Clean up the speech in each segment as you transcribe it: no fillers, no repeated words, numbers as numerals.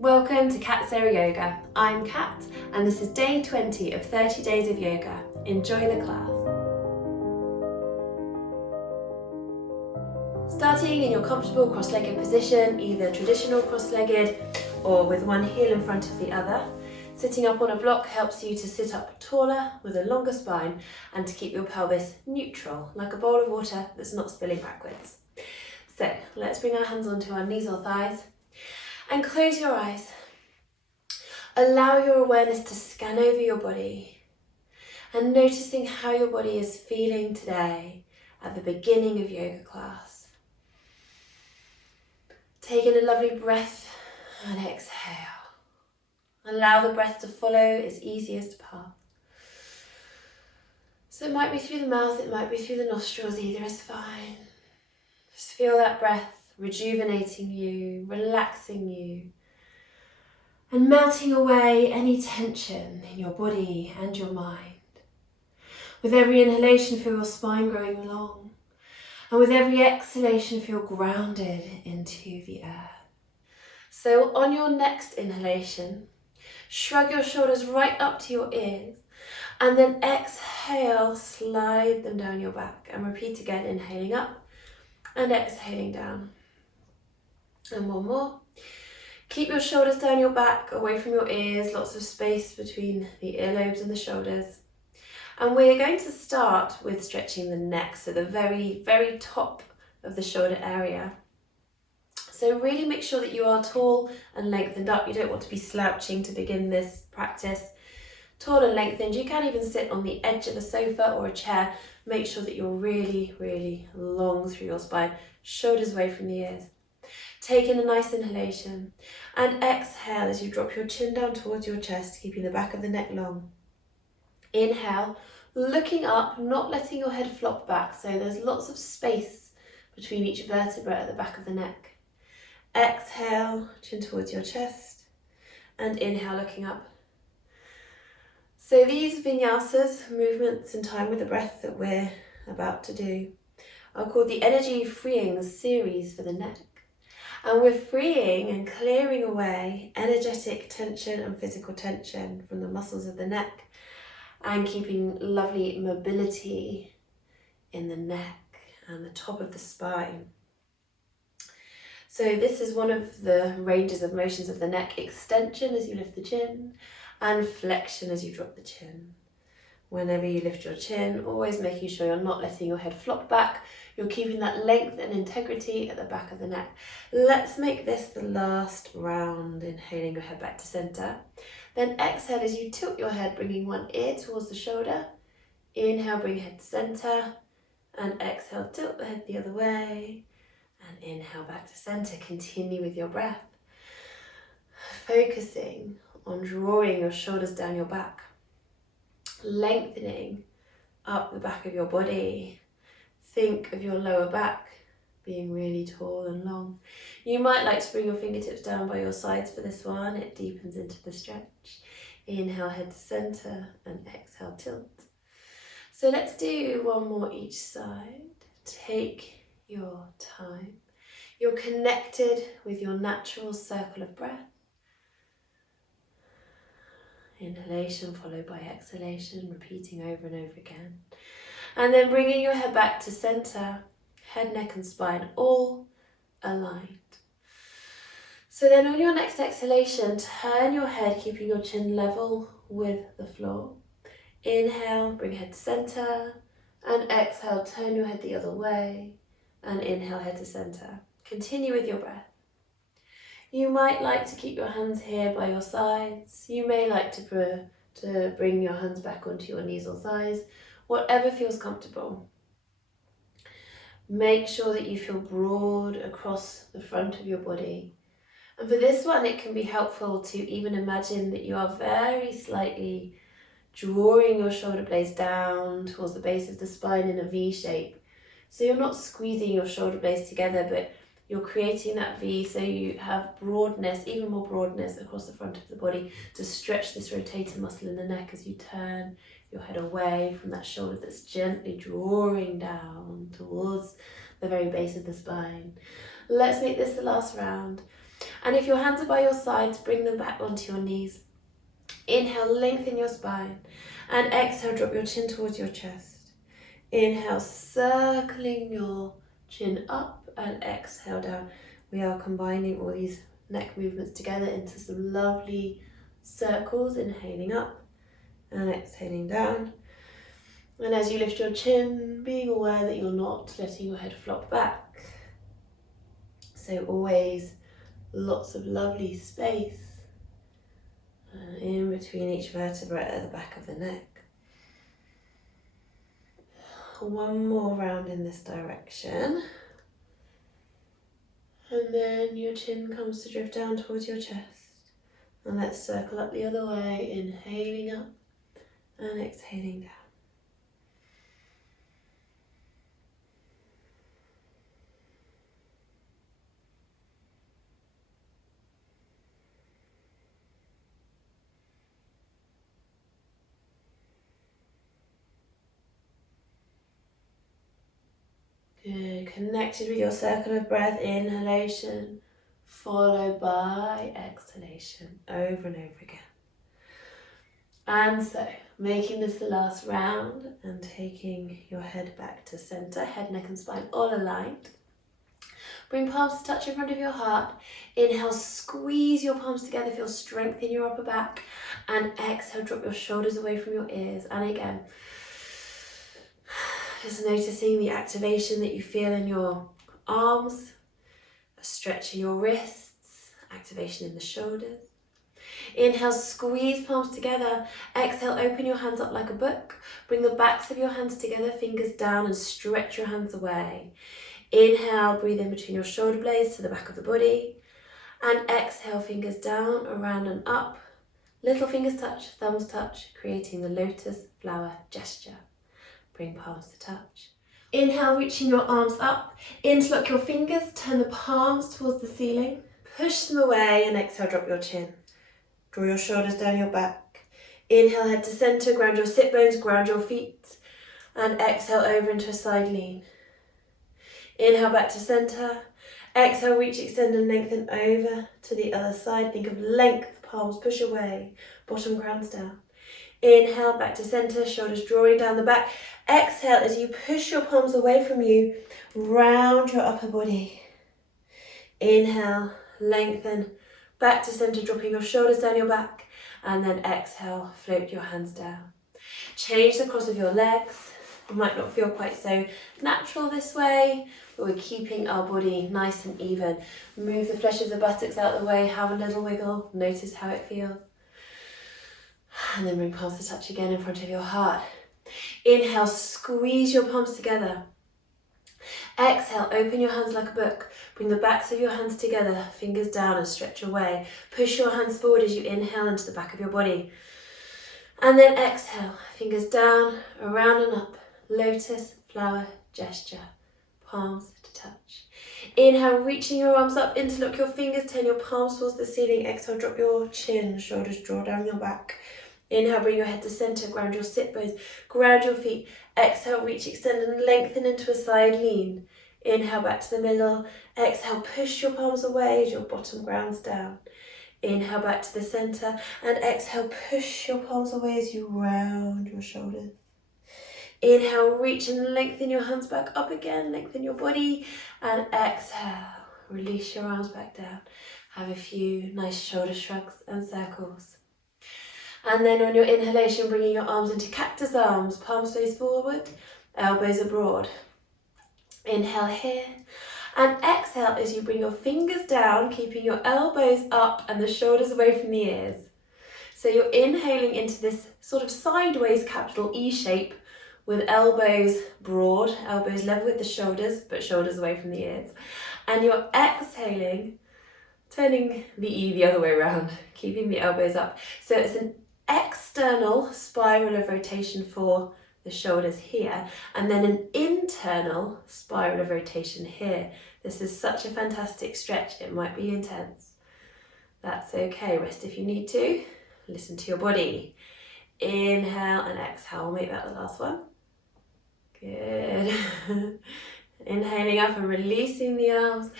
Welcome to Kat Sara Yoga. I'm Kat and this is day 20 of 30 days of yoga. Enjoy the class. Starting in your comfortable cross-legged position, either traditional cross-legged or with one heel in front of the other. Sitting up on a block helps you to sit up taller with a longer spine and to keep your pelvis neutral, like a bowl of water that's not spilling backwards. So let's bring our hands onto our knees or thighs and close your eyes. Allow your awareness to scan over your body and noticing how your body is feeling today at the beginning of yoga class. Take in a lovely breath and exhale. Allow the breath to follow its easiest path. So it might be through the mouth, it might be through the nostrils, either is fine. Just feel that breath rejuvenating you, relaxing you, and melting away any tension in your body and your mind. With every inhalation, feel your spine growing long, and with every exhalation, feel grounded into the earth. So on your next inhalation, shrug your shoulders right up to your ears, and then exhale, slide them down your back, and repeat again, inhaling up and exhaling down. And one more. Keep your shoulders down your back, away from your ears, lots of space between the earlobes and the shoulders. And we're going to start with stretching the neck, so the very, very top of the shoulder area. So really make sure that you are tall and lengthened up. You don't want to be slouching to begin this practice. Tall and lengthened. You can even sit on the edge of a sofa or a chair. Make sure that you're really, really long through your spine, shoulders away from the ears. Take in a nice inhalation and exhale as you drop your chin down towards your chest, keeping the back of the neck long. Inhale, looking up, not letting your head flop back, so there's lots of space between each vertebra at the back of the neck. Exhale, chin towards your chest, and inhale, looking up. So these vinyasas, movements in time with the breath that we're about to do, are called the energy freeing series for the neck. And we're freeing and clearing away energetic tension and physical tension from the muscles of the neck and keeping lovely mobility in the neck and the top of the spine. So this is one of the ranges of motions of the neck: extension as you lift the chin and flexion as you drop the chin. Whenever you lift your chin, always making sure you're not letting your head flop back. You're keeping that length and integrity at the back of the neck. Let's make this the last round, inhaling your head back to center. Then exhale as you tilt your head, bringing one ear towards the shoulder. Inhale, bring head to center, and exhale, tilt the head the other way, and inhale back to center. Continue with your breath, focusing on drawing your shoulders down your back, lengthening up the back of your body. Think of your lower back being really tall and long. You might like to bring your fingertips down by your sides for this one. It deepens into the stretch. Inhale, head to center, and exhale, tilt. So let's do one more each side. Take your time. You're connected with your natural circle of breath. Inhalation followed by exhalation, repeating over and over again. And then bringing your head back to center, head, neck and spine all aligned. So then on your next exhalation, turn your head, keeping your chin level with the floor. Inhale, bring head to center, and exhale, turn your head the other way, and inhale, head to center. Continue with your breath. You might like to keep your hands here by your sides. You may like to bring your hands back onto your knees or thighs, whatever feels comfortable. Make sure that you feel broad across the front of your body. And for this one, it can be helpful to even imagine that you are very slightly drawing your shoulder blades down towards the base of the spine in a V shape. So you're not squeezing your shoulder blades together, but you're creating that V so you have broadness, even more broadness across the front of the body to stretch this rotator muscle in the neck as you turn your head away from that shoulder that's gently drawing down towards the very base of the spine. Let's make this the last round. And if your hands are by your sides, bring them back onto your knees. Inhale, lengthen your spine. And exhale, drop your chin towards your chest. Inhale, circling your chin up, and exhale down. We are combining all these neck movements together into some lovely circles, inhaling up and exhaling down. And as you lift your chin, being aware that you're not letting your head flop back. So always lots of lovely space in between each vertebra at the back of the neck. One more round in this direction. And then your chin comes to drift down towards your chest. And let's circle up the other way, inhaling up and exhaling down. Good. Connected with your circle of breath, inhalation, followed by exhalation, over and over again. And so, making this the last round and taking your head back to center, head, neck and spine all aligned. Bring palms to touch in front of your heart. Inhale, squeeze your palms together, feel strength in your upper back. And exhale, drop your shoulders away from your ears. And again, just noticing the activation that you feel in your arms, a stretch in your wrists, activation in the shoulders. Inhale, squeeze palms together. Exhale, open your hands up like a book. Bring the backs of your hands together, fingers down, and stretch your hands away. Inhale, breathe in between your shoulder blades to the back of the body. And exhale, fingers down, around and up. Little fingers touch, thumbs touch, creating the lotus flower gesture. Bring palms to touch. Inhale, reaching your arms up. Interlock your fingers, turn the palms towards the ceiling. Push them away and exhale, drop your chin. Draw your shoulders down your back. Inhale, head to center, ground your sit bones, ground your feet. And exhale, over into a side lean. Inhale, back to center. Exhale, reach, extend and lengthen over to the other side. Think of length, palms push away, bottom grounds down. Inhale, back to center, shoulders drawing down the back. Exhale, as you push your palms away from you, round your upper body. Inhale, lengthen, back to center, dropping your shoulders down your back. And then exhale, float your hands down. Change the cross of your legs. It might not feel quite so natural this way, but we're keeping our body nice and even. Move the flesh of the buttocks out of the way, have a little wiggle, notice how it feels. And then bring palms to touch again in front of your heart. Inhale, squeeze your palms together. Exhale, open your hands like a book. Bring the backs of your hands together, fingers down and stretch away. Push your hands forward as you inhale into the back of your body. And then exhale, fingers down, around and up. Lotus flower gesture, palms to touch. Inhale, reaching your arms up, interlock your fingers, turn your palms towards the ceiling. Exhale, drop your chin, shoulders draw down your back. Inhale, bring your head to center, ground your sit bones, ground your feet. Exhale, reach, extend and lengthen into a side lean. Inhale, back to the middle. Exhale, push your palms away as your bottom grounds down. Inhale, back to the center. And exhale, push your palms away as you round your shoulders. Inhale, reach and lengthen your hands back up again, lengthen your body. And exhale, release your arms back down. Have a few nice shoulder shrugs and circles. And then on your inhalation, bringing your arms into cactus arms, palms face forward, elbows abroad. Inhale here. And exhale as you bring your fingers down, keeping your elbows up and the shoulders away from the ears. So you're inhaling into this sort of sideways capital E shape with elbows broad, elbows level with the shoulders, but shoulders away from the ears. And you're exhaling, turning the E the other way around, keeping the elbows up. So it's an external spiral of rotation for the shoulders here, and then an internal spiral of rotation here. This is such a fantastic stretch. It might be intense. That's okay. Rest if you need to. Listen to your body. Inhale and exhale. We'll make that the last one. Good. Inhaling up and releasing the arms.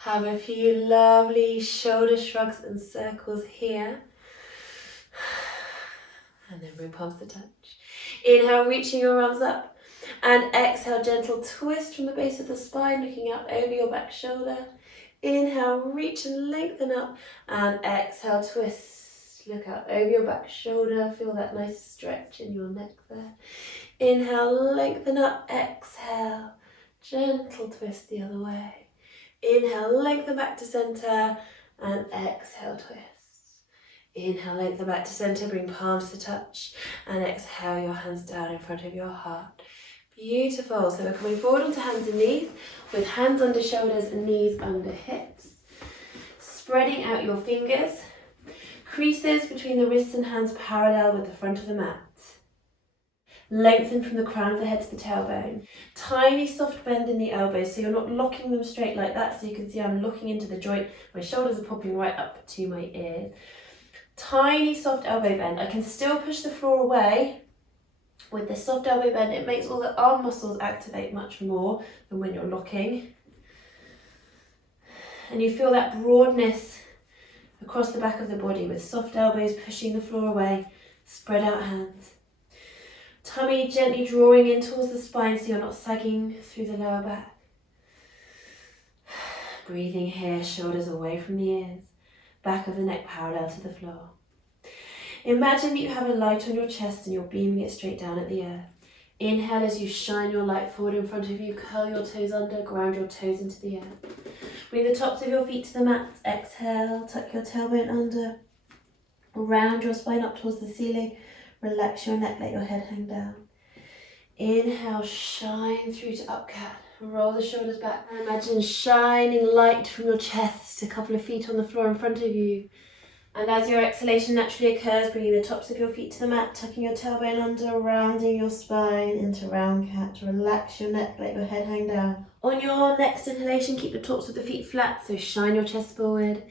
Have a few lovely shoulder shrugs and circles here. And then bring palms to touch. Inhale, reaching your arms up. And exhale, gentle twist from the base of the spine, looking out over your back shoulder. Inhale, reach and lengthen up. And exhale, twist. Look out over your back shoulder. Feel that nice stretch in your neck there. Inhale, lengthen up. Exhale, gentle twist the other way. Inhale, lengthen back to center. And exhale, twist. Inhale, lengthen back to center, bring palms to touch, and exhale your hands down in front of your heart. Beautiful. So we're coming forward onto hands and knees, with hands under shoulders and knees under hips. Spreading out your fingers, creases between the wrists and hands parallel with the front of the mat. Lengthen from the crown of the head to the tailbone. Tiny soft bend in the elbows, so you're not locking them straight like that. So you can see I'm looking into the joint. My shoulders are popping right up to my ears. Tiny soft elbow bend. I can still push the floor away. With this soft elbow bend, it makes all the arm muscles activate much more than when you're locking. And you feel that broadness across the back of the body with soft elbows pushing the floor away, spread out hands. Tummy gently drawing in towards the spine so you're not sagging through the lower back. Breathing here, shoulders away from the ears. Back of the neck parallel to the floor. Imagine that you have a light on your chest and you're beaming it straight down at the earth. Inhale as you shine your light forward in front of you, curl your toes under, ground your toes into the earth. Bring the tops of your feet to the mat. Exhale, tuck your tailbone under. Round your spine up towards the ceiling. Relax your neck, let your head hang down. Inhale, shine through to up cat. Roll the shoulders back. And imagine shining light from your chest, a couple of feet on the floor in front of you. And as your exhalation naturally occurs, bringing the tops of your feet to the mat, tucking your tailbone under, rounding your spine into round cat. Relax your neck, let your head hang down. On your next inhalation, keep the tops of the feet flat, so shine your chest forward.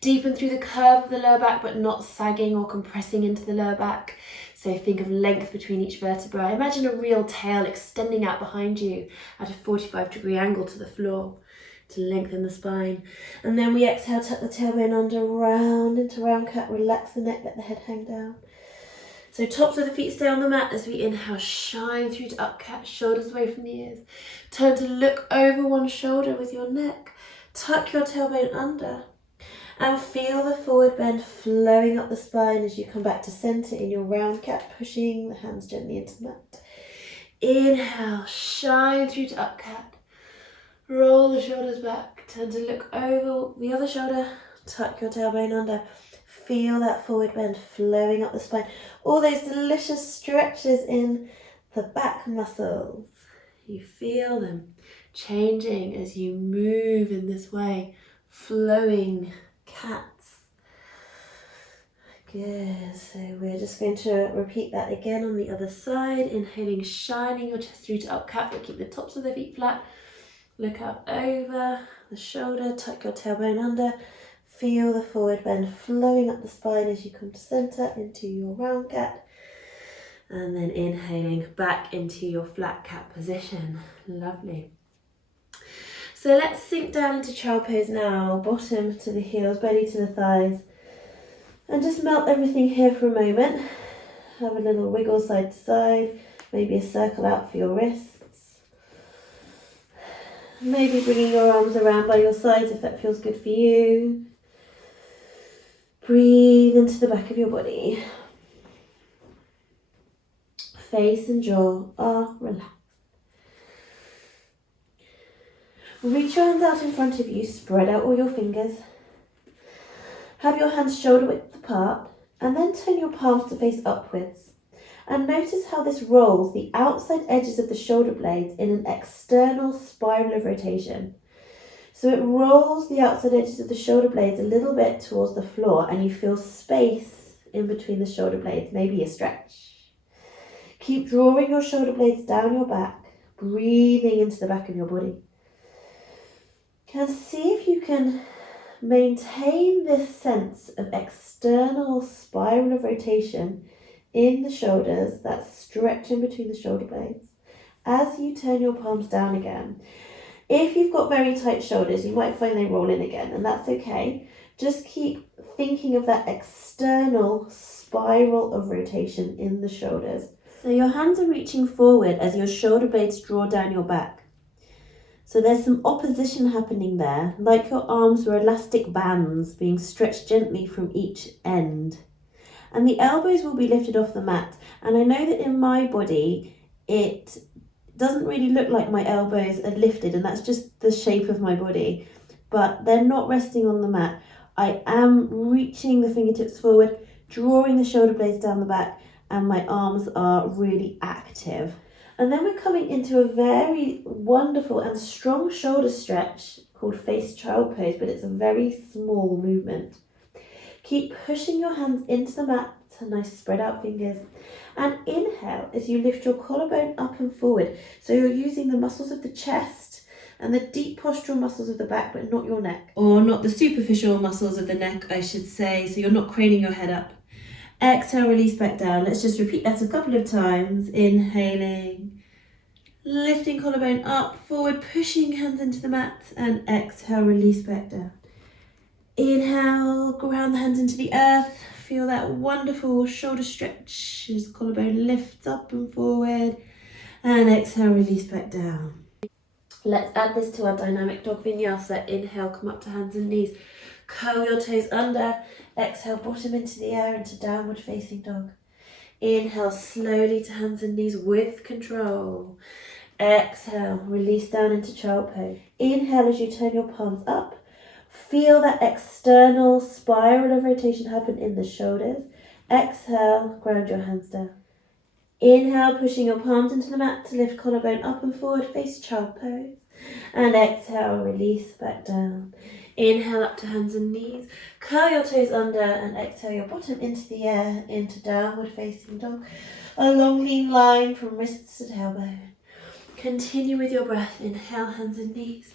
Deepen through the curve of the lower back, but not sagging or compressing into the lower back. So think of length between each vertebra. Imagine a real tail extending out behind you at a 45-degree angle to the floor to lengthen the spine. And then we exhale, tuck the tailbone under, round into round cat, relax the neck, let the head hang down. So tops of the feet stay on the mat as we inhale, shine through to up cat, shoulders away from the ears. Turn to look over one shoulder with your neck. Tuck your tailbone under. And feel the forward bend flowing up the spine as you come back to center in your round cat, pushing the hands gently into the mat. Inhale, shine through to up cat. Roll the shoulders back. Turn to look over the other shoulder. Tuck your tailbone under. Feel that forward bend flowing up the spine. All those delicious stretches in the back muscles. You feel them changing as you move in this way, flowing cats. Good. So we're just going to repeat that again on the other side. Inhaling, shining your chest through to up cat, but keep the tops of the feet flat. Look up over the shoulder, tuck your tailbone under. Feel the forward bend flowing up the spine as you come to center into your round cat. And then inhaling back into your flat cat position. Lovely. So let's sink down into child pose now, bottom to the heels, belly to the thighs. And just melt everything here for a moment. Have a little wiggle side to side, maybe a circle out for your wrists. Maybe bringing your arms around by your sides if that feels good for you. Breathe into the back of your body. Face and jaw are relaxed. Reach your hands out in front of you, spread out all your fingers. Have your hands shoulder width apart, and then turn your palms to face upwards. And notice how this rolls the outside edges of the shoulder blades in an external spiral of rotation. So it rolls the outside edges of the shoulder blades a little bit towards the floor, and you feel space in between the shoulder blades, maybe a stretch. Keep drawing your shoulder blades down your back, breathing into the back of your body. And see if you can maintain this sense of external spiral of rotation in the shoulders, that stretch in between the shoulder blades, as you turn your palms down again. If you've got very tight shoulders, you might find they roll in again, and that's okay. Just keep thinking of that external spiral of rotation in the shoulders. So your hands are reaching forward as your shoulder blades draw down your back. So there's some opposition happening there, like your arms were elastic bands being stretched gently from each end. And the elbows will be lifted off the mat. And I know that in my body, it doesn't really look like my elbows are lifted, and that's just the shape of my body. But they're not resting on the mat. I am reaching the fingertips forward, drawing the shoulder blades down the back, and my arms are really active. And then we're coming into a very wonderful and strong shoulder stretch called face child pose, but it's a very small movement. Keep pushing your hands into the mat, so nice spread out fingers. And inhale as you lift your collarbone up and forward. So you're using the muscles of the chest and the deep postural muscles of the back, but not your neck. Or not the superficial muscles of the neck, I should say, so you're not craning your head up. Exhale, release back down. Let's just repeat that a couple of times. Inhaling, lifting collarbone up, forward, pushing hands into the mat, and exhale, release back down. Inhale, ground the hands into the earth. Feel that wonderful shoulder stretch as collarbone lifts up and forward. And exhale, release back down. Let's add this to our dynamic dog vinyasa. Inhale, come up to hands and knees. Curl your toes under. Exhale, bottom into the air into downward facing dog. Inhale, slowly to hands and knees with control. Exhale, release down into child pose. Inhale as you turn your palms up. Feel that external spiral of rotation happen in the shoulders. Exhale, ground your hands down. Inhale, pushing your palms into the mat to lift collarbone up and forward, face child pose. And exhale, release back down. Inhale up to hands and knees. Curl your toes under and exhale your bottom into the air, into downward facing dog. A long lean line from wrists to tailbone. Continue with your breath. Inhale, hands and knees.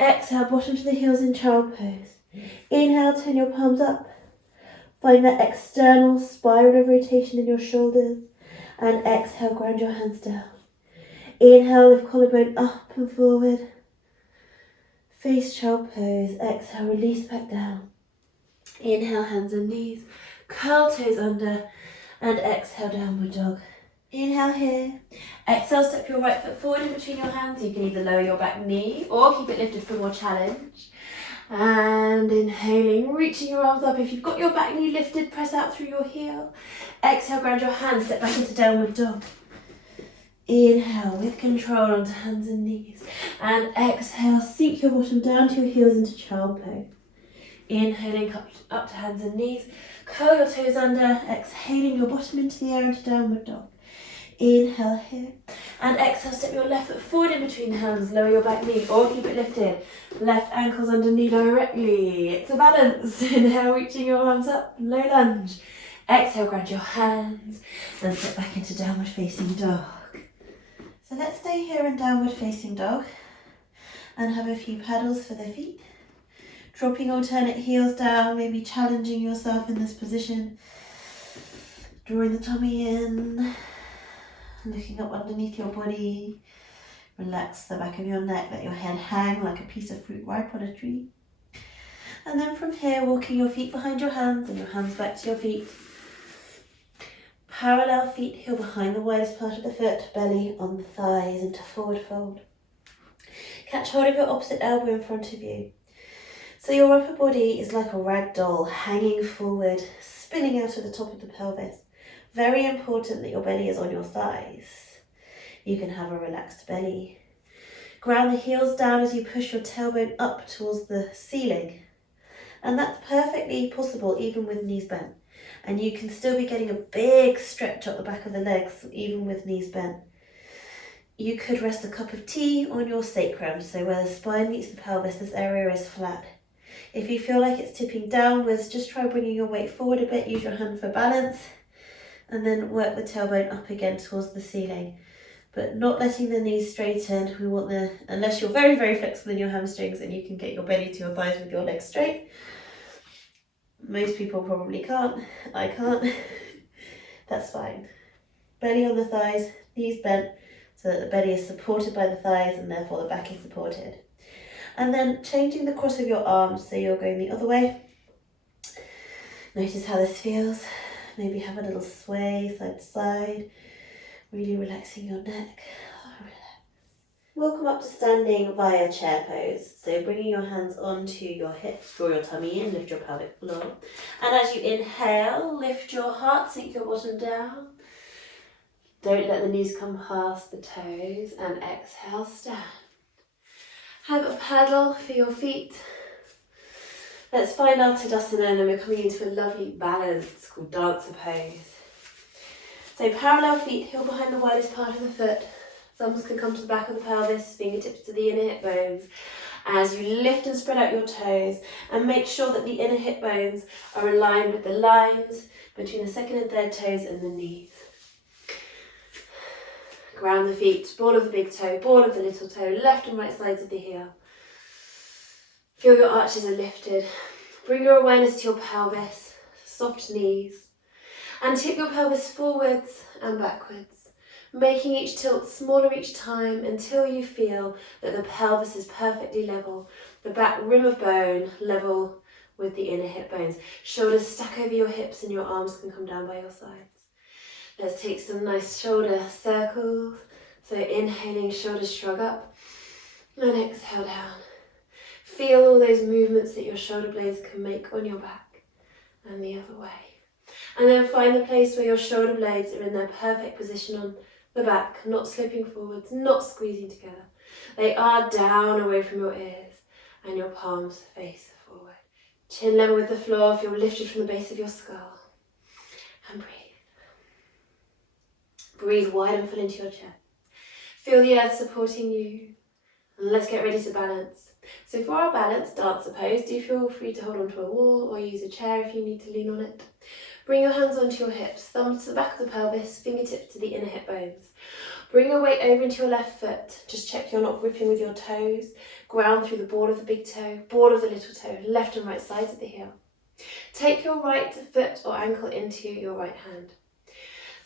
Exhale, bottom to the heels in child pose. Inhale, turn your palms up. Find that external spiral of rotation in your shoulders. And exhale, ground your hands down. Inhale, lift collarbone up and forward. Face child pose. Exhale, release back down. Inhale, hands and knees. Curl toes under. And exhale, downward dog. Inhale here. Exhale, step your right foot forward in between your hands. You can either lower your back knee or keep it lifted for more challenge. And inhaling, reaching your arms up. If you've got your back knee lifted, press out through your heel. Exhale, ground your hands, step back into downward dog. Inhale with control onto hands and knees. And exhale, sink your bottom down to your heels into child pose. Inhaling up to hands and knees. Curl your toes under. Exhaling your bottom into the air into downward dog. Inhale here. And exhale, step your left foot forward in between the hands. Lower your back knee or keep it lifted. Left ankles under knee directly. It's a balance. Inhale, reaching your arms up. Low lunge. Exhale, grab your hands. And step back into downward facing dog. So let's stay here in downward facing dog. And have a few paddles for the feet. Dropping alternate heels down. Maybe challenging yourself in this position. Drawing the tummy in. Looking up underneath your body. Relax the back of your neck, let your head hang like a piece of fruit ripe on a tree. And then from here, walking your feet behind your hands and your hands back to your feet. Parallel feet, heel behind the widest part of the foot, belly on the thighs into forward fold. Catch hold of your opposite elbow in front of you. So your upper body is like a rag doll hanging forward, spinning out at the top of the pelvis. Very important that your belly is on your thighs. You can have a relaxed belly. Ground the heels down as you push your tailbone up towards the ceiling. And that's perfectly possible even with knees bent. And you can still be getting a big stretch up the back of the legs even with knees bent. You could rest a cup of tea on your sacrum, so where the spine meets the pelvis, this area is flat. If you feel like it's tipping downwards, just try bringing your weight forward a bit, use your hand for balance. And then work the tailbone up again towards the ceiling. But not letting the knees straighten. We want unless you're very, very flexible in your hamstrings and you can get your belly to your thighs with your legs straight. Most people probably can't. I can't. That's fine. Belly on the thighs, knees bent. so that the belly is supported by the thighs and therefore the back is supported. And then changing the cross of your arms, so you're going the other way. Notice how this feels. Maybe have a little sway side to side, really relaxing your neck. Welcome up to standing via chair pose. So bringing your hands onto your hips, draw your tummy in, lift your pelvic floor. And as you inhale, lift your heart, sink your bottom down. Don't let the knees come past the toes, and exhale, stand. Have a paddle for your feet. Let's find our Tadasana, and then we're coming into a lovely balance called dancer pose. So parallel feet, heel behind the widest part of the foot. Thumbs can come to the back of the pelvis, fingertips to the inner hip bones. As you lift and spread out your toes, and make sure that the inner hip bones are aligned with the lines between the second and third toes and the knees. Ground the feet, ball of the big toe, ball of the little toe, left and right sides of the heel. Feel your arches are lifted. Bring your awareness to your pelvis, soft knees, and tip your pelvis forwards and backwards, making each tilt smaller each time until you feel that the pelvis is perfectly level, the back rim of bone level with the inner hip bones. Shoulders stack over your hips and your arms can come down by your sides. Let's take some nice shoulder circles. So inhaling, shoulders shrug up, and exhale down. Feel all those movements that your shoulder blades can make on your back and the other way. And then find the place where your shoulder blades are in their perfect position on the back, not slipping forwards, not squeezing together. They are down away from your ears and your palms face forward. Chin level with the floor, feel lifted from the base of your skull. And breathe. Breathe wide and full into your chest. Feel the earth supporting you. And let's get ready to balance. So for our balance, dancer pose, do feel free to hold onto a wall or use a chair if you need to lean on it. Bring your hands onto your hips, thumbs to the back of the pelvis, fingertips to the inner hip bones. Bring your weight over into your left foot. Just check you're not gripping with your toes. Ground through the ball of the big toe, ball of the little toe, left and right sides of the heel. Take your right foot or ankle into your right hand.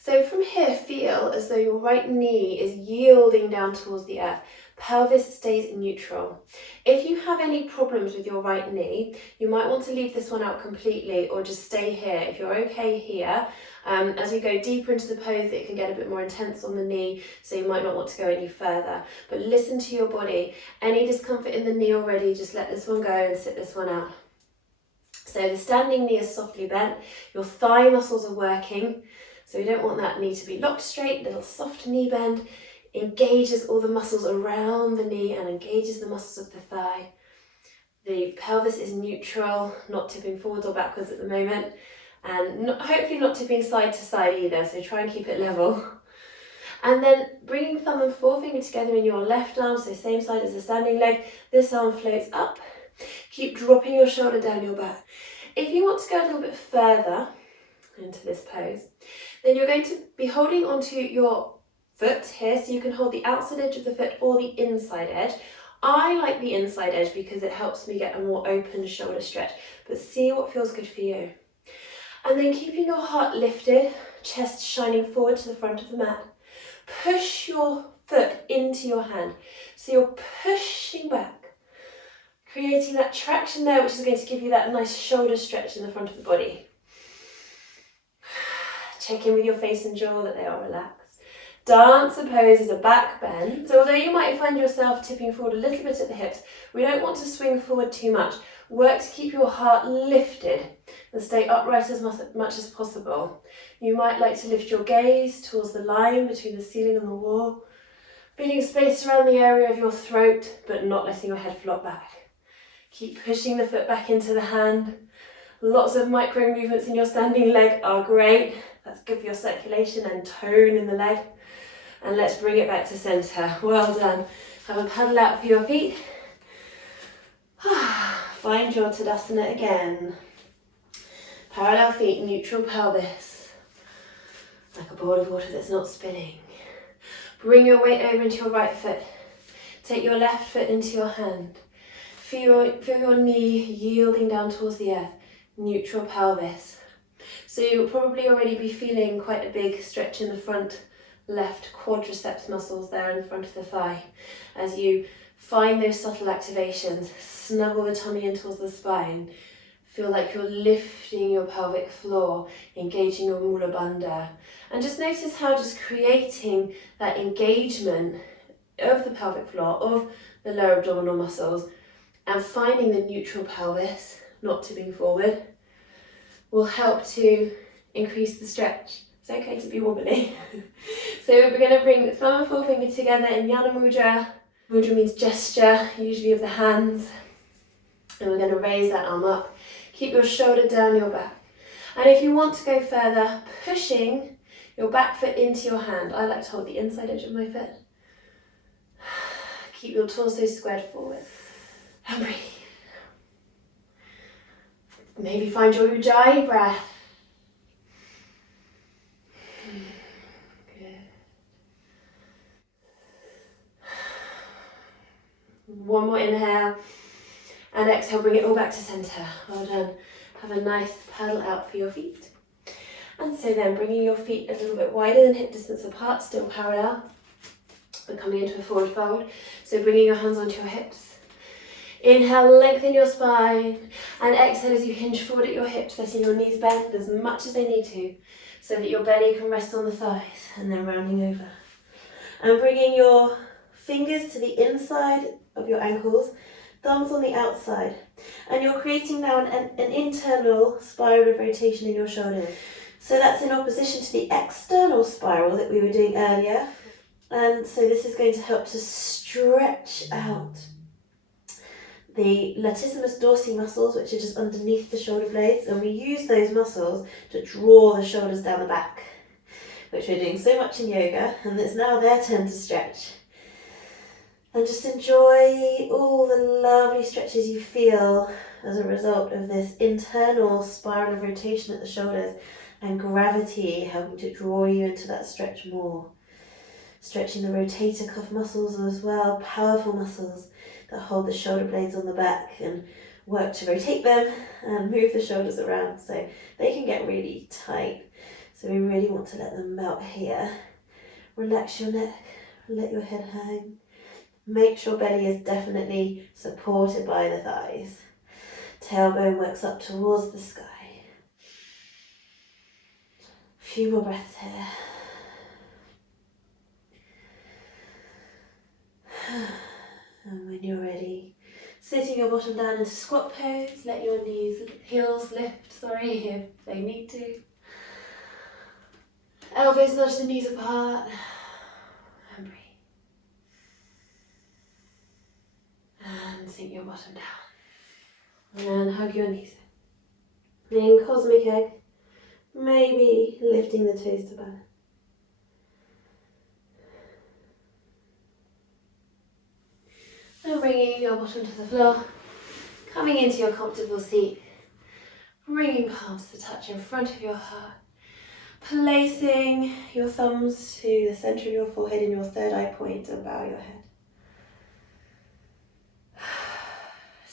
So from here, feel as though your right knee is yielding down towards the earth. Pelvis stays neutral. If you have any problems with your right knee, you might want to leave this one out completely or just stay here. If you're okay here, as we go deeper into the pose, it can get a bit more intense on the knee, so you might not want to go any further. But listen to your body. Any discomfort in the knee already, just let this one go and sit this one out. So the standing knee is softly bent. Your thigh muscles are working. So we don't want that knee to be locked straight. Little soft knee bend engages all the muscles around the knee and engages the muscles of the thigh. The pelvis is neutral, not tipping forwards or backwards at the moment, and hopefully not tipping side to side either, so try and keep it level. And then bringing thumb and forefinger together in your left arm, so same side as the standing leg, this arm floats up. Keep dropping your shoulder down your back. If you want to go a little bit further into this pose, then you're going to be holding onto your foot here, so you can hold the outside edge of the foot or the inside edge. I like the inside edge because it helps me get a more open shoulder stretch, but see what feels good for you. And then keeping your heart lifted, chest shining forward to the front of the mat. Push your foot into your hand. So you're pushing back, creating that traction there, which is going to give you that nice shoulder stretch in the front of the body. Check in with your face and jaw that they are relaxed. Dancer pose is a back bend. So although you might find yourself tipping forward a little bit at the hips, we don't want to swing forward too much. Work to keep your heart lifted and stay upright as much as possible. You might like to lift your gaze towards the line between the ceiling and the wall, feeling space around the area of your throat, but not letting your head flop back. Keep pushing the foot back into the hand. Lots of micro movements in your standing leg are great. That's good for your circulation and tone in the leg. And let's bring it back to center. Well done. Have a paddle out for your feet. Find your Tadasana again. Parallel feet, neutral pelvis. Like a bowl of water that's not spilling. Bring your weight over into your right foot. Take your left foot into your hand. Feel your knee yielding down towards the earth. Neutral pelvis. So you'll probably already be feeling quite a big stretch in the front left quadriceps muscles there in front of the thigh. As you find those subtle activations, snuggle the tummy in towards the spine. Feel like you're lifting your pelvic floor, engaging your mula bandha. And just notice how just creating that engagement of the pelvic floor, of the lower abdominal muscles, and finding the neutral pelvis, not tipping forward, will help to increase the stretch. It's okay to be wobbly. So we're going to bring the thumb and forefinger together in Jnana Mudra. Mudra means gesture, usually of the hands. And we're going to raise that arm up. Keep your shoulder down your back. And if you want to go further, pushing your back foot into your hand. I like to hold the inside edge of my foot. Keep your torso squared forward. And breathe. Maybe find your Ujjayi breath. Good. One more inhale. And exhale, bring it all back to centre. Well done. Have a nice paddle out for your feet. And so then bringing your feet a little bit wider than hip distance apart, still parallel, but coming into a forward fold. So bringing your hands onto your hips. Inhale, lengthen your spine, and exhale as you hinge forward at your hips, letting your knees bend as much as they need to, so that your belly can rest on the thighs, and then rounding over. And bringing your fingers to the inside of your ankles, thumbs on the outside, and you're creating now an internal spiral of rotation in your shoulders. So that's in opposition to the external spiral that we were doing earlier, and so this is going to help to stretch out the latissimus dorsi muscles, which are just underneath the shoulder blades, and we use those muscles to draw the shoulders down the back, which we're doing so much in yoga, and it's now their turn to stretch. And just enjoy all the lovely stretches you feel as a result of this internal spiral of rotation at the shoulders and gravity helping to draw you into that stretch more. Stretching the rotator cuff muscles as well, powerful muscles that hold the shoulder blades on the back and work to rotate them and move the shoulders around so they can get really tight. So we really want to let them melt here. Relax your neck, let your head hang. Make sure belly is definitely supported by the thighs. Tailbone works up towards the sky. A few more breaths here. And when you're ready, sitting your bottom down into squat pose, let your heels lift, if they need to. Elbows nudge the knees apart. And breathe. And sink your bottom down. And hug your knees in. In cosmic egg, maybe lifting the toes to balance. And bringing your bottom to the floor, coming into your comfortable seat, bringing palms to touch in front of your heart, placing your thumbs to the centre of your forehead and your third eye point and bow your head.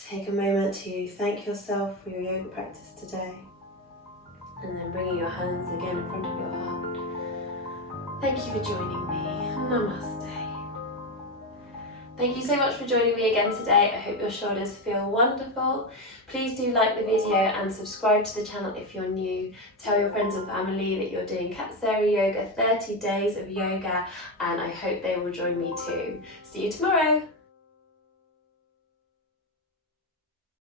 Take a moment to thank yourself for your yoga practice today, and then bringing your hands again in front of your heart. Thank you for joining me. Namaste. Thank you so much for joining me again today. I hope your shoulders feel wonderful. Please do like the video and subscribe to the channel if you're new. Tell your friends and family that you're doing Katsari Yoga, 30 days of yoga, and I hope they will join me too. See you tomorrow.